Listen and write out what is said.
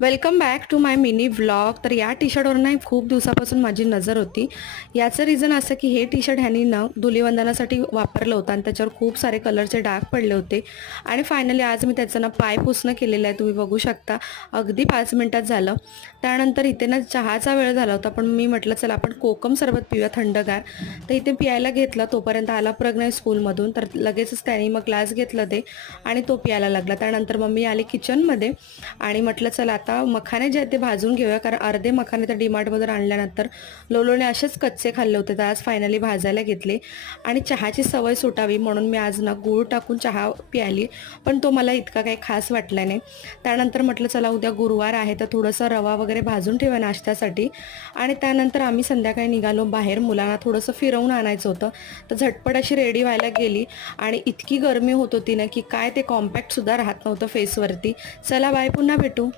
Welcome back to my mini vlog. तर या T शर्टवर ना खूप दिवसापासून माझी नजर होती. याचं रिझन असं की हे टी शर्ट ह्यांनी ना धुलीवंदनासाठी वापरलं होतं आणि त्याच्यावर खूप सारे कलरचे डाग पडले होते. आणि फायनली आज मी त्याचं ना पाय पुसणं केलेलं आहे. तुम्ही बघू शकता अगदी 5 मिनिटात झालं. त्यानंतर इथे ना चहाचा वेळ झाला होता, पण मी म्हटलं चला आपण कोकम सरबत पिऊया थंडगार. तर इथे पियायला घेतलं, तोपर्यंत आला प्रज्ञा स्कूलमधून. तर लगेचच त्याने मग ग्लास घेतलं ते आणि तो पियायला लागला. त्यानंतर मम्मी आली किचनमध्ये आणि म्हटलं चला आता मखाने जे आहेत ते भाजून घेऊया, कारण अर्धे मखाने तर डीमार्टमधून आणल्यानंतर लोलोने असेच कच्चे खाल्ले होते. तर आज फायनली भाजायला घेतले आणि चहाची सवय सुटावी म्हणून मी आज ना गूळ टाकून चहा प्यायली, पण तो मला इतका काही खास वाटला नाही. त्यानंतर म्हटलं चला उद्या गुरुवार आहे तर थोडंसं रवा वगैरे भाजून ठेवा नाश्त्यासाठी. आणि त्यानंतर आम्ही संध्याकाळी निघालो बाहेर, मुलांना थोडंसं फिरवून आणायचं होतं. तर झटपट अशी रेडी व्हायला गेली आणि इतकी गरमी होत होती ना की काय ते कॉम्पॅक्टसुद्धा राहत नव्हतं फेसवरती. चला बाय, पुन्हा भेटू.